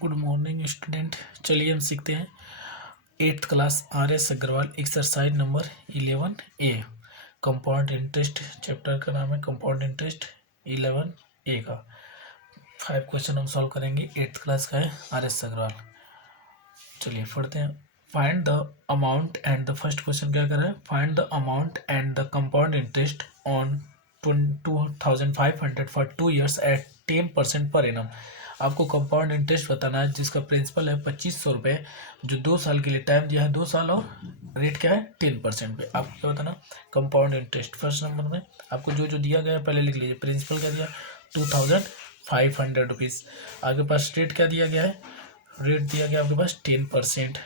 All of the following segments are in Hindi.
Good morning student. चलिए हम सीखते हैं 8th class RS Agarwal exercise number 11A। Compound interest chapter का नाम है कंपाउंड इंटरेस्ट 11A का 5 क्वेश्चन हम सॉल्व करेंगे। 8th क्लास का है RS अग्रवाल। चलिए पढ़ते हैं। Find the amount and the first question क्या कर रहा है, find the amount and the compound interest on 2500 for 2 years at 10% per annum. आपको कंपाउंड इंटरेस्ट बताना है जिसका प्रिंसिपल है 2500 रुपये, जो 2 साल के लिए टाइम दिया है 2 साल, और रेट क्या है 10% पे। आपको क्या बताना, कंपाउंड इंटरेस्ट। फर्स्ट नंबर में आपको जो जो दिया गया है पहले लिख लीजिए। प्रिंसिपल क्या दिया 2500 रुपीज़। आपके पास रेट क्या दिया गया है, रेट दिया गया आपके पास 10%।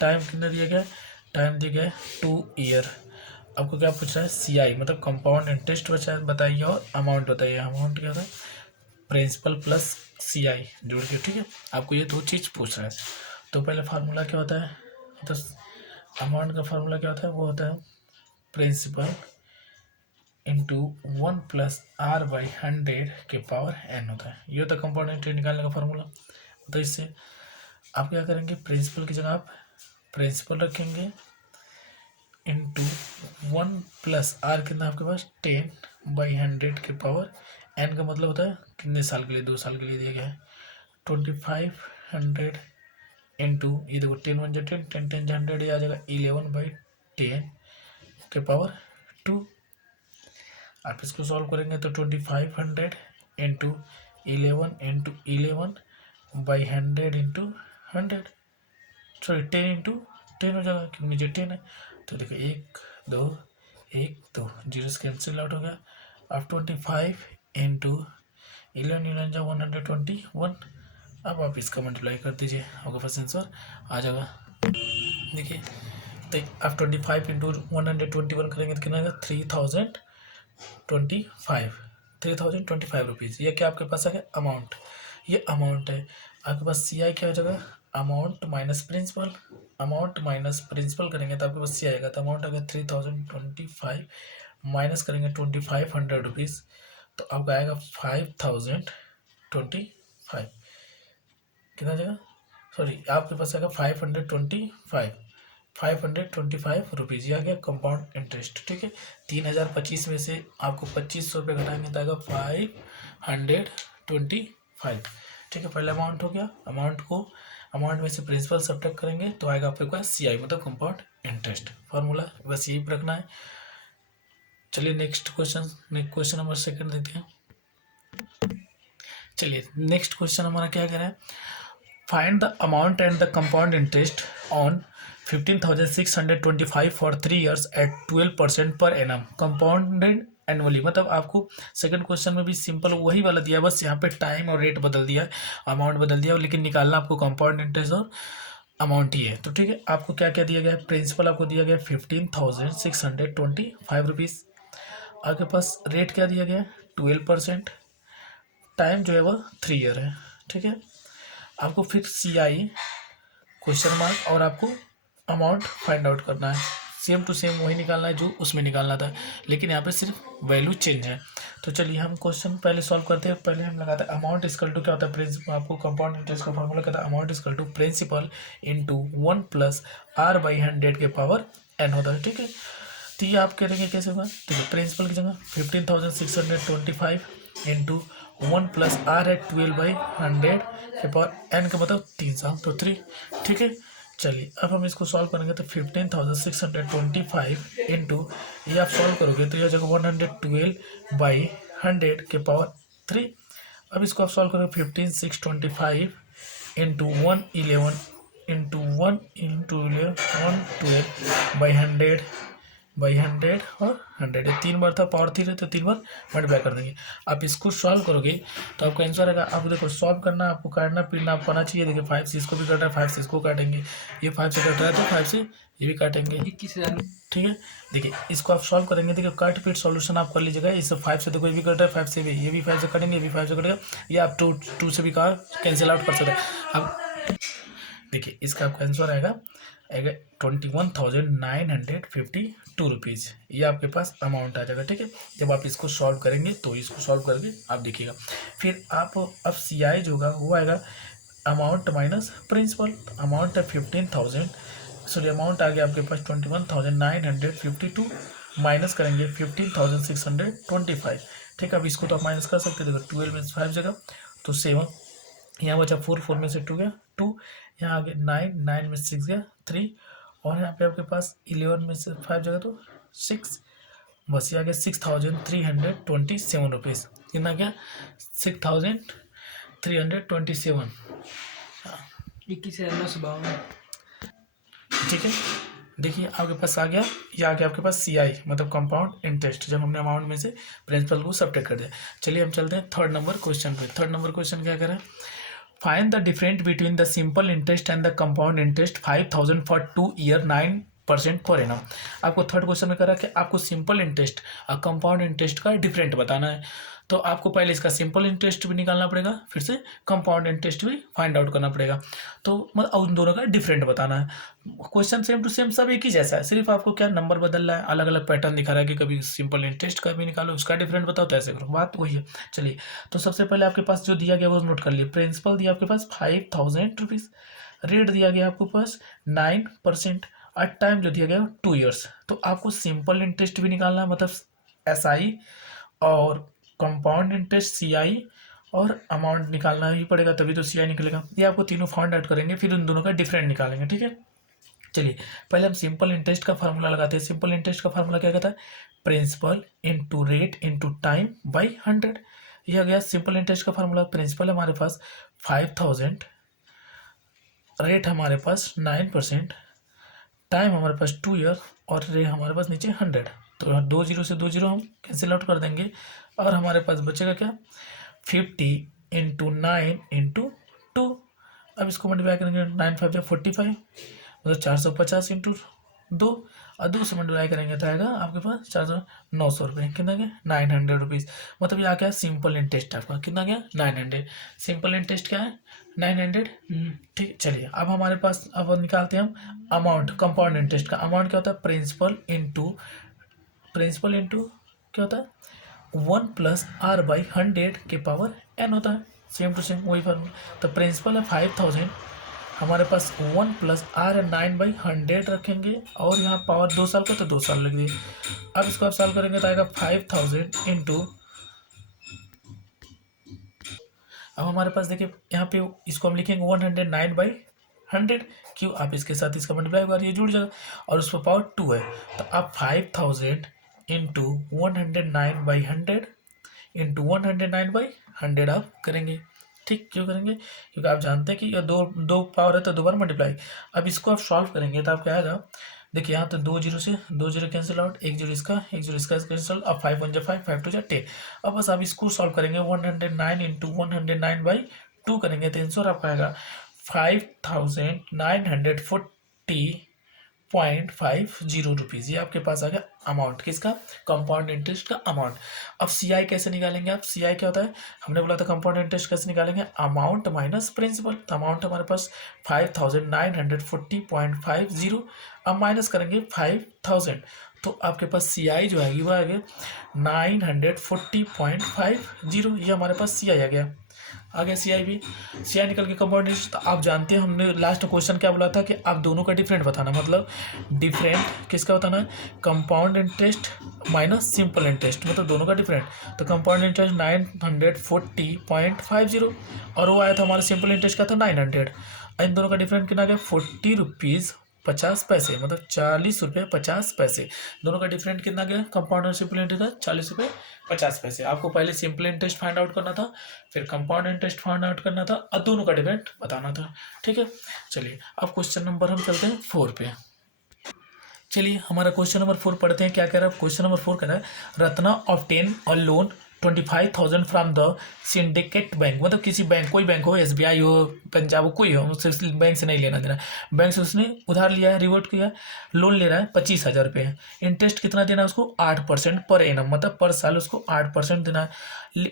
टाइम कितना दिया गया है, टाइम दिया गया है 2 ईयर। आपको क्या पूछ रहा है, CI मतलब कंपाउंड इंटरेस्ट बताइए और अमाउंट बताइए। अमाउंट क्या था, प्रिंसिपल प्लस CI जोड़ के, ठीक है। आपको ये 2 चीज़ पूछ रहा है। तो पहले फार्मूला क्या होता है, तो अमाउंट का फार्मूला क्या होता है, वो होता है प्रिंसिपल इंटू 1 + R/100 के पावर n होता है। ये होता है कंपाउंड इंटरेस्ट निकालने का फार्मूला। तो इससे आप क्या करेंगे, प्रिंसिपल की जगह आप प्रिंसिपल रखेंगे इंटू 1 + R कितना आपके पास 10/100 के पावर n का मतलब होता है कितने साल के लिए, 2 साल के लिए दिया गया है। 2500 इंटू ये देखो 10 1 10 10 10 100, ये आ जाएगा 11/10 के पावर 2। आप इसको सॉल्व करेंगे तो 2500 into 11 into 11/100 into 100, sorry 10 into 10 हो जाएगा क्योंकि नीचे 10 है। तो देखो 1 2 1 2 जीरो से कैंसिल आउट हो गया। अब 25 इंटू 11 11 जा 121। अब आप इसका मल्टीप्लाई कर दीजिए, आपके पास आंसर आ जाएगा। देखिए तो आप 25 इंटू 121 करेंगे तो कितना आएगा 3025 रुपीज़। ये क्या आपके पास है अमाउंट, ये अमाउंट है। आपके पास CI क्या हो जाएगा, amount minus principal. Amount minus principal करेंगे तो आपके पास CI आएगा, तो अमाउंट आएगा 3025 माइनस करेंगे 2500 रुपीज़, तो आपका आएगा 5025। कितना जाएगा, सॉरी आपके पास आएगा 525 रुपीज़। यह आ गया कंपाउंड इंटरेस्ट, ठीक है। 3025 में से आपको 2500 रुपये घटाएंगे तो आएगा 525, ठीक है। पहला अमाउंट हो गया। अमाउंट में से प्रिंसिपल सब्ट्रैक्ट करेंगे तो आएगा आपके पास CI मतलब कंपाउंड इंटरेस्ट। फार्मूला बस यही रखना है। चलिए नेक्स्ट क्वेश्चन नंबर 2 देखते हैं। चलिए नेक्स्ट क्वेश्चन हमारा क्या कह रहा है, find the amount and the compound interest on 15,625 for 3 years at 12% per annum compounded annually. मतलब आपको सेकंड क्वेश्चन में भी सिंपल वही वाला दिया, बस यहाँ पे टाइम और रेट बदल दिया है, अमाउंट बदल दिया, लेकिन निकालना आपको कंपाउंड इंटरेस्ट और अमाउंट ही है। तो ठीक है, आपको क्या क्या दिया गया है, प्रिंसिपल आपको दिया गया 15,625 रुपीज़। आपके पास रेट क्या दिया गया है 12%, टाइम जो है वह 3 year है, ठीक है। आपको फिर CI क्वेश्चन मार्क और आपको अमाउंट फाइंड आउट करना है। सेम टू सेम वही निकालना है जो उसमें निकालना था, लेकिन यहाँ पे सिर्फ वैल्यू चेंज है। तो चलिए हम क्वेश्चन पहले सॉल्व करते हैं। पहले हम लगाते हैं अमाउंट इक्वल टू क्या होता है, प्रिंसिपल। आपको कंपाउंड इंटरेस्ट का फॉर्मूला क्या था, amount equal to principal into 1 + R/100 के पावर n होता है, ठीक है। तो ये आप करेंगे कैसे होगा, ठीक है। प्रिंसिपल की जगह 15,625 इंटू 1 + R है 12/100 के पावर n का मतलब 3 साल, तो 3, ठीक है। चलिए अब हम इसको सॉल्व करेंगे तो 15,625 इंटू ये आप सॉल्व करोगे तो यह जगह 112/100 के पावर 3। अब इसको आप सॉल्व करोगे 15,625 इंटू 111 इंटू 112/100 और 100, ये 3 बार था, पावर 3 है तो 3 बार मल्टीप्लाई कर देंगे। आप इसको सॉल्व करोगे तो आपका आंसर आएगा। आप देखो सॉल्व करना, आपको काटना पीटना आपको आना चाहिए। देखिए 5 से इसको भी कट रहा है, 5 से इसको काटेंगे, ये 5 से कट रहा है तो 5 से ये भी काटेंगे, ठीक है। देखिए इसको आप सॉल्व करेंगे, देखिए कट पीट सॉल्यूशन आप कर लीजिएगा। इस 5 से देखो ये भी कट रहा है, 5 से भी, ये भी 5 से कटेंगे, ये भी 5 से कटेगा, ये आप 2 से भी कहा कैंसिल आउट कर सकते हैं। अब देखिए इसका आपका आंसर आएगा 21,952 रुपीज़। ये आपके पास अमाउंट आ जाएगा, ठीक है। जब आप इसको सॉल्व करेंगे तो इसको सॉल्व करके आप देखिएगा। फिर आप अब CI जो होगा वो आएगा अमाउंट माइनस प्रिंसिपल, अमाउंट है 15,000, सॉरी अमाउंट आ गया आपके पास 21,952, माइनस करेंगे 15,625। ठीक है, अब इसको तो आप माइनस कर सकते, देखो 12 में 5 जगह तो 7, यहाँ बचा 4, 4 में से 2 गया 2, यहाँ आ गया 9, 9 में 6 गया 3, और यहाँ पे आपके पास 11 में से 5 जगह तो 6, बस ये आ गया 6,327 रुपीज़। कितना क्या 6,327। 21,952। ठीक है, देखिए आपके पास आ गया, ये आ गया आपके पास CI मतलब कंपाउंड इंटरेस्ट, जब हमने अमाउंट में से प्रिंसिपल को सब्ट्रैक्ट कर दिया। चलिए हम चलते हैं थर्ड नंबर क्वेश्चन पे। थर्ड नंबर क्वेश्चन क्या करें, find the difference between the simple interest and the compound interest 5,000 for 2 year 9% per annum. आपको थर्ड क्वेश्चन में करा कि आपको सिंपल इंटरेस्ट और कंपाउंड इंटरेस्ट का डिफरेंट बताना है। तो आपको पहले इसका सिंपल इंटरेस्ट भी निकालना पड़ेगा, फिर से कंपाउंड इंटरेस्ट भी फाइंड आउट करना पड़ेगा। तो मतलब उन दोनों का डिफरेंट बताना है। क्वेश्चन सेम टू सेम, सब एक ही जैसा है, सिर्फ आपको क्या नंबर बदल रहा है, अलग अलग पैटर्न दिखा रहा है कि कभी सिंपल इंटरेस्ट का भी निकालो, उसका डिफरेंट बताओ, तो ऐसे करो, बात वही है। चलिए, तो सबसे पहले आपके पास जो दिया गया वो नोट कर लिए। प्रिंसिपल दिया आपके पास 5,000 रुपीज़, रेट दिया गया आपके पास 9%, और टाइम जो दिया गया 2 ईयर्स। तो आपको सिंपल इंटरेस्ट भी निकालना है, मतलब SI, और कंपाउंड इंटरेस्ट CI, और अमाउंट निकालना ही पड़ेगा, तभी तो CI निकलेगा। ये आपको तीनों फाइंड आउट करेंगे, फिर उन दोनों का डिफरेंट निकालेंगे। ठीक है, चलिए पहले हम सिंपल इंटरेस्ट का फार्मूला लगाते हैं। सिंपल इंटरेस्ट का फार्मूला क्या कहता है, principal into rate into time by 100। यह गया सिंपल इंटरेस्ट का फार्मूला। प्रिंसिपल हमारे पास 5,000, रेट हमारे पास 9%, टाइम हमारे पास 2 ईयर, और रेट हमारे पास नीचे 100। तो 2 जीरो से 2 जीरो हम कैंसिल आउट कर देंगे, और हमारे पास बचेगा क्या 50 इंटू 9 इंटू 2। अब इसको मल्टीप्लाई करेंगे, 9 5 45, मतलब 450 इंटू 2, और 2 से मल्टीप्लाई करेंगे तो आएगा आपके पास 900 रुपये। कितना गया 900 रुपीज़। मतलब ये आ गया सिंपल इंटरेस्ट आपका, कितना गया 900। सिंपल इंटरेस्ट क्या है 900। ठीक, चलिए अब हमारे पास अब निकालते हैं हम अमाउंट कंपाउंड इंटरेस्ट का। अमाउंट क्या होता है, प्रिंसिपल इंटू क्या होता है 1+R/100 के पावर n होता है। सेम टू सेम वही फार्मूला। तो प्रिंसिपल है 5,000, हमारे पास 1+R 9/100 रखेंगे, और यहाँ पावर 2 साल का तो 2 साल लिख दिए। अब इसको आप सॉल्व करेंगे तो आएगा 5,000 इंटू, अब हमारे पास देखिए यहाँ पे इसको हम लिखेंगे 109/100, क्यों आप इसके साथ इसका मल्टीप्लाई होगा, ये जुड़ जाएगा, और उस पर पावर 2 है। तो आप 5,000 इंटू 109/100 इंटू 109/100 आप करेंगे। ठीक, क्यों करेंगे, क्योंकि आप जानते हैं कि ये दो दो पावर है तो 2 बार मल्टीप्लाई। अब इसको आप सॉल्व करेंगे तो आप क्या आएगा, देखिए यहाँ तो 2 जीरो से 2 जीरो कैंसिल आउट, 1 जीरो इसका 1 जीरो इसका कैंसिल। अब 5 1 जा 5 5 2 जा 10। अब बस आप इसको सॉल्व करेंगे 109 इंटू 109/2 करेंगे तो आंसर आपका आएगा 5,940.50 रुपीज़। ये आपके पास आ गया अमाउंट, किसका, कंपाउंड इंटरेस्ट का अमाउंट। अब CI कैसे निकालेंगे आप, CI क्या होता है, हमने बोला था कंपाउंड इंटरेस्ट कैसे निकालेंगे, अमाउंट माइनस प्रिंसिपल। तो अमाउंट हमारे पास 5,940.50, अब माइनस करेंगे 5,000, तो आपके पास CI जो आएगी वो आएगी 940.50। ये हमारे पास CI आ गया। CI भी, CI निकल के कंपाउंड इंटरेस्ट। तो आप जानते हैं हमने लास्ट क्वेश्चन क्या बोला था कि आप दोनों का डिफरेंट बताना, मतलब डिफरेंट किसका बताना है, compound interest minus simple interest, मतलब दोनों का डिफरेंट। तो कंपाउंड इंटरेस्ट 940.50, और वो आया था हमारा सिंपल इंटरेस्ट का था 900। इन दोनों का डिफरेंट कितना गया 40 रुपीज़ 50 पैसे, मतलब 40 रुपये 50 पैसे। दोनों का डिफरेंट कितना गया कंपाउंड और सिंपल इंटरेस्ट का 40 रुपये 50 पैसे। आपको पहले सिंपल इंटरेस्ट फाइंड आउट करना था, फिर कंपाउंड इंटरेस्ट फाइंड आउट करना था, और दोनों का डिफरेंट बताना था। ठीक है, चलिए अब क्वेश्चन नंबर हम चलते हैं 4 पे। चलिए हमारा क्वेश्चन नंबर 4 पढ़ते हैं, क्या कह रहा है क्वेश्चन नंबर 4 कह रहा है, Ratna obtain a loan 25,000 from the syndicate bank, मतलब किसी बैंक, कोई बैंक हो, SBI हो, पंजाब हो, कोई हो, उससे बैंक से नहीं लेना देना, बैंक से उसने उधार लिया है, रिवर्ट किया, लोन ले रहा है 25,000 रुपये। इंटरेस्ट कितना देना है उसको 8% पर एनम, मतलब पर साल उसको 8% देना है।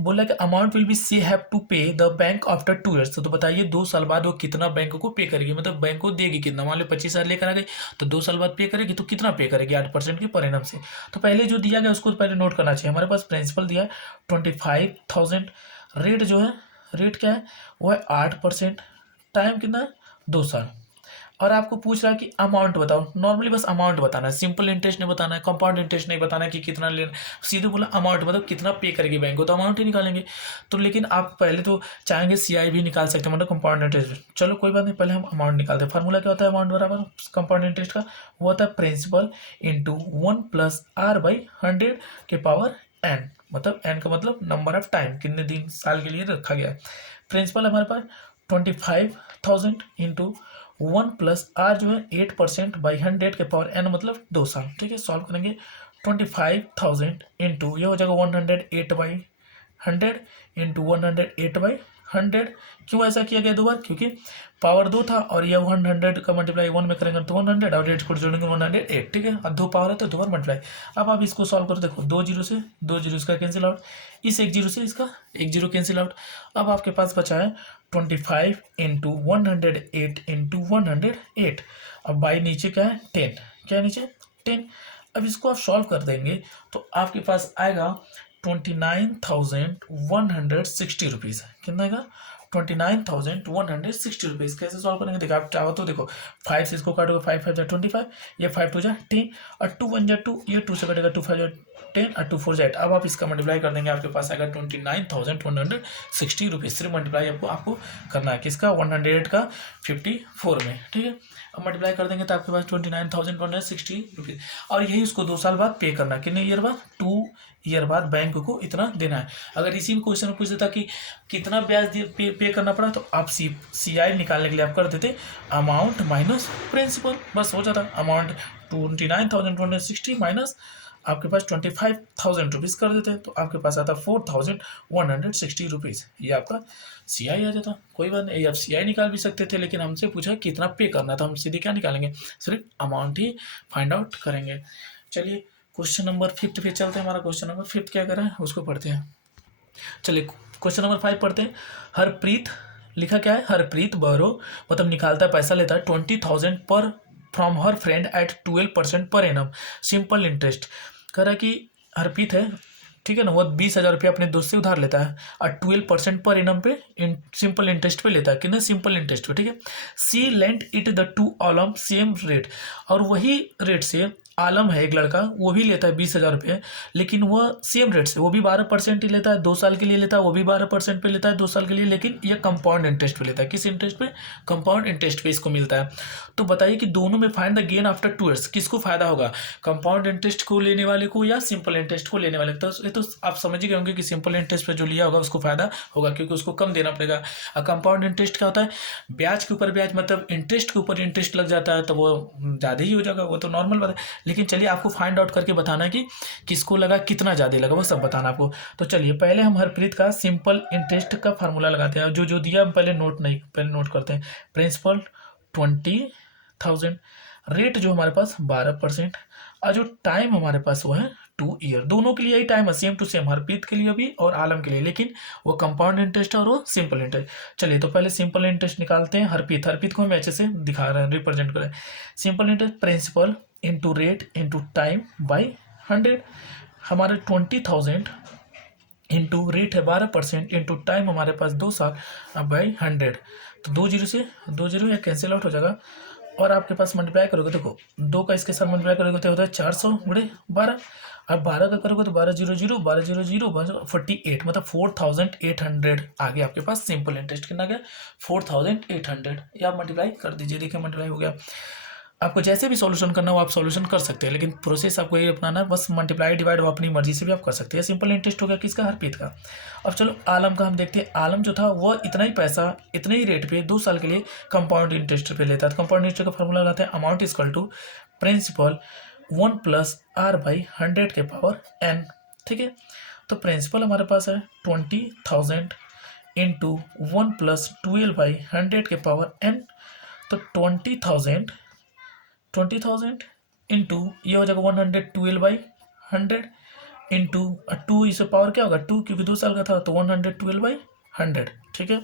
बोला कि amount will be she have to pay the bank after 2 years. तो बताइए 2 साल बाद वो कितना बैंक को पे करेगी, मतलब बैंक को देगी कितना, मान लो 25,000 लेकर आ गई तो 2 साल बाद पे करेगी, तो कितना पे करेगी 8% के पर एनम से। तो पहले जो दिया गया उसको पहले नोट करना चाहिए। हमारे पास प्रिंसिपल दिया है 25,000, रेट जो है, रेट क्या है वो है 8%, टाइम कितना है 2 साल। और आपको पूछ रहा है कि अमाउंट बताओ, नॉर्मली बस अमाउंट बताना है, सिंपल इंटरेस्ट नहीं बताना है, कंपाउंड इंटरेस्ट नहीं बताना है कि कितना लेना, सीधे बोला अमाउंट बताओ कितना पे करेगी बैंक को, तो अमाउंट ही निकालेंगे। तो लेकिन आप पहले तो चाहेंगे सीआई भी निकाल सकते हैं, मतलब कंपाउंड इंटरेस्ट। चलो कोई बात नहीं, पहले हम अमाउंट निकालते हैं। फार्मूला क्या होता है अमाउंट बराबर कंपाउंड इंटरेस्ट का, वो होता है प्रिंसिपल इंटू 1+r/100 के पावर n, मतलब n का मतलब नंबर ऑफ टाइम, कितने दिन साल के लिए रखा गया है। प्रिंसिपल हमारे पास 25,000 इंटू 1+r जो है 8%/100 के पावर n मतलब 2 साल। ठीक है, सॉल्व करेंगे। 25,000 इंटू ये हो जाएगा 108/100 इंटू 108/100। क्यों ऐसा किया गया 2 बार, क्योंकि पावर 2 था और ये 100 का मल्टीप्लाई 1 में करेंगे तो 100 और 8 को जोड़ेंगे 108। ठीक है, अब 2 पावर है तो 2 बार मल्टीप्लाई। अब आप इसको सॉल्व करो, देखो 2 जीरो से 2 जीरो इसका कैंसिल आउट, इस 1 जीरो से इसका 1 जीरो कैंसिल आउट। अब आपके पास बचा है 25 इंटू 108 इंटू 108। अब बाई नीचे क्या है 10, क्या है नीचे 10। अब इसको आप सॉल्व कर देंगे तो आपके पास आएगा 29,160 रुपीज़। कितना आएगा 29,160 रुपीज़। कैसे सॉल्व करेंगे, देखो आप चाहो तो देखो 5 से इसको काटोगे, 5 5 जा 25, ये 5 2 जा 10 और 2 1 जा 2, ये 2 से कटेगा 2 5 जा 10 और 2 4 जा 8। अब आप इसका मल्टीप्लाई कर देंगे, आपके पास आएगा 29,160 रुपीज़। सिर्फ मल्टीप्लाई आपको करना है किसका 108 का 54 में। ठीक है, अब मल्टीप्लाई कर देंगे तो आपके पास 29,160 रुपीज़। और यही उसको 2 साल बाद पे करना है, कितने ईयर बाद 2 ईयर बाद बैंक को इतना देना है। अगर इसी में क्वेश्चन पूछ देता कि कितना ब्याज पे करना पड़ा, तो आप सीआई निकालने के लिए आप कर देते अमाउंट माइनस प्रिंसिपल, बस हो जाता। अमाउंट 29,260 माइनस आपके पास 25,000 रुपीज़ कर देते, तो आपके पास आता 4,160 रुपीज़। ये आपका सीआई आ जाता। कोई बात नहीं, आप सीआई निकाल भी सकते थे, लेकिन हमसे पूछा कितना पे करना था, हम सीधे क्या निकालेंगे, सिर्फ अमाउंट ही फाइंड आउट करेंगे। चलिए क्वेश्चन नंबर 5 पे चलते हैं। हमारा क्वेश्चन नंबर 5 क्या करें उसको पढ़ते हैं। चलिए क्वेश्चन नंबर 5 पढ़ते हैं। हरप्रीत, लिखा क्या है, हरप्रीत बरो मतलब निकालता है, पैसा लेता है 20,000 पर from her friend at 12% per annum simple interest. कह रहा है कि हरप्रीत है, ठीक है ना, वो 20,000 रुपये अपने दोस्त से उधार लेता है और 12% पर एनम पे सिंपल इंटरेस्ट पे लेता है, कितने सिंपल इंटरेस्ट पे। ठीक है, see lent it the to आलम सेम रेट, और वही रेट से आलम है एक लड़का, वो भी लेता है 20,000 रुपये, लेकिन वह सेम रेट से, वो भी 12% ही लेता है, 2 साल के लिए लेता है, वो भी 12% पे लेता है 2 साल के लिए, लेकिन ये कंपाउंड इंटरेस्ट पे लेता है। किस इंटरेस्ट पे, कंपाउंड इंटरेस्ट पे इसको मिलता है। तो बताइए कि दोनों में find the gain after 2 years, किसको फायदा होगा, कंपाउंड इंटरेस्ट को लेने वाले को या सिंपल इंटरेस्ट को लेने वाले को। तो ये तो आप समझ ही गए होंगे कि सिंपल इंटरेस्ट पे जो लिया होगा उसको फायदा होगा, क्योंकि उसको कम देना पड़ेगा। और कंपाउंड इंटरेस्ट क्या होता है, ब्याज के ऊपर ब्याज, मतलब इंटरेस्ट के ऊपर इंटरेस्ट लग जाता है, तो वो ज़्यादा ही हो जाएगा, वो तो नॉर्मल बात है। लेकिन चलिए आपको फाइंड आउट करके बताना है कि किसको लगा, कितना ज़्यादा लगा, वो सब बताना आपको। तो चलिए पहले हम हरप्रीत का सिंपल इंटरेस्ट का फार्मूला लगाते हैं, जो जो दिया पहले नोट नहीं, पहले नोट करते हैं। प्रिंसिपल 20,000, रेट जो हमारे पास 12%, और जो टाइम हमारे पास वो है 2 ईयर। दोनों के लिए यही टाइम है, सेम टू सेम, हरप्रीत के लिए भी और आलम के लिए, लेकिन वो कंपाउंड इंटरेस्ट है और वो सिंपल इंटरेस्ट। चलिए तो पहले सिंपल इंटरेस्ट निकालते हैं। हरप्रीत को हम अच्छे से दिखा रहे हैं, रिप्रेजेंट कर रहे हैं। Simple interest principal into rate into time by 100। हमारे 20,000 इंटू रेट है 12% इंटू टाइम हमारे पास 2 साल बाई 100, तो 2 जीरो से 2 जीरो या कैंसिल आउट हो जाएगा। और आपके पास मल्टीप्लाई करोगे, देखो 2 का इसके साथ मल्टीप्लाई करोगे तो होता है 400 गुणे 12, और 12 का करोगे तो 12 0 0 12 0 0 48, मतलब 4,800 आगे आपके पास सिंपल इंटरेस्ट कितना गया 4,800। ये आप मल्टीप्लाई कर दीजिए, देखिए मल्टीप्लाई हो गया। आपको जैसे भी सॉल्यूशन करना हो आप सॉल्यूशन कर सकते हैं, लेकिन प्रोसेस आपको ये अपनाना है, बस मल्टीप्लाई डिवाइड वो अपनी मर्जी से भी आप कर सकते हैं। सिंपल इंटरेस्ट हो गया किसका, हरप्रीत का। अब चलो आलम का हम देखते हैं। आलम जो था वो इतना ही पैसा इतने ही रेट पे 2 साल के लिए कंपाउंड इंटरेस्ट पे लेता है। तो कंपाउंड इंटरेस्ट का फॉर्मूला लगाते हैं, amount equal to principal 1+r/100 के पावर n। ठीक है, तो प्रिंसिपल हमारे पास है 20,000 इंटू 1+12/100 के पावर n। तो 20,000 इंटू ये हो जाएगा 112/100 इंटू 2, इसे पावर क्या होगा 2, क्योंकि 2 साल का था, तो 112/100। ठीक है,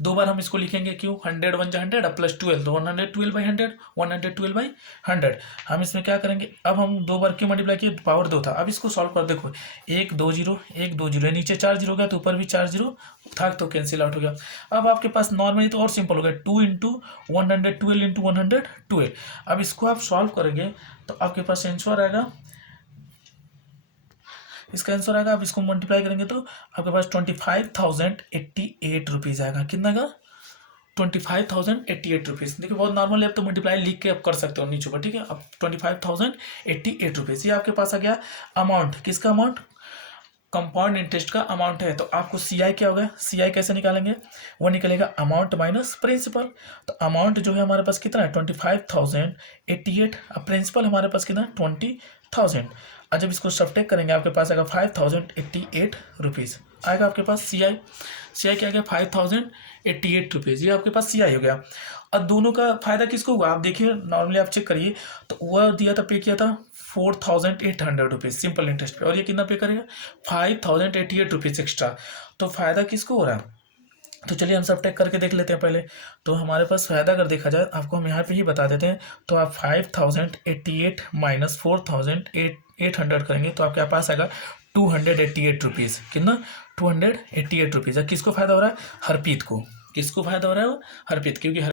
दो बार हम इसको लिखेंगे क्यों, 100 वन जा 100 प्लस 12 तो 112/100, 112/100। हम इसमें क्या करेंगे, अब हम दो बार क्यों मल्टीप्लाई किए, पावर 2 था। अब इसको सॉल्व कर देखो, 1 2 0 1 2 0, नीचे 4 0 गया तो ऊपर भी 4 0 था तो कैंसिल आउट हो गया। अब आपके पास नॉर्मली तो और सिंपल हो गया, 2 इंटू 112 इंटू 112। अब इसको आप सॉल्व करेंगे तो आपके पास आंसर आएगा, इसका आंसर आएगा, आप इसको मल्टीप्लाई करेंगे तो आपके पास 25,088 रुपीज़ आएगा। कितना का, 25,088 रुपीज़। देखिए बहुत नॉर्मल है, अब तो मल्टीप्लाई लिख के आप कर सकते हो नीचे पर, ठीक है। अब 25,088 रुपीज़ ये आपके पास आ गया अमाउंट। किसका अमाउंट, कंपाउंड इंटरेस्ट का अमाउंट है। तो आपको सी आई क्या होगा, सी आई कैसे निकालेंगे, वो निकलेगा अमाउंट माइनस प्रिंसिपल। तो अमाउंट जो है हमारे पास कितना है, 25,088। अब प्रिंसिपल हमारे पास कितना है, 20,000। और जब इसको सब्ट्रैक्ट करेंगे आपके पास आएगा 5,088 रुपीज़ आएगा आपके पास सी आई। सी आई क्या गया, 5,088 रुपीज़, ये आपके पास सी आई हो गया। अब दोनों का फायदा किसको हुआ, आप देखिए नॉर्मली आप चेक करिए तो वह दिया था, पे किया था 4,800 रुपीज़ सिंपल इंटरेस्ट पे, और ये कितना पे करेगा 5,088 रुपीज़ एक्स्ट्रा। तो फायदा किसको हो रहा है, तो चलिए हम सब टेक करके देख लेते हैं पहले। तो हमारे पास फायदा अगर देखा जाए, आपको हम यहाँ पे ही बता देते हैं। तो आप 5,088 माइनस 4,800 करेंगे तो आपके पास आएगा 288 रुपीज़। कितना, 288 रुपीज़। किसको फायदा हो रहा है, हरप्रीत को। किसको फायदा हो रहा है, वो हरप्रीत, क्योंकि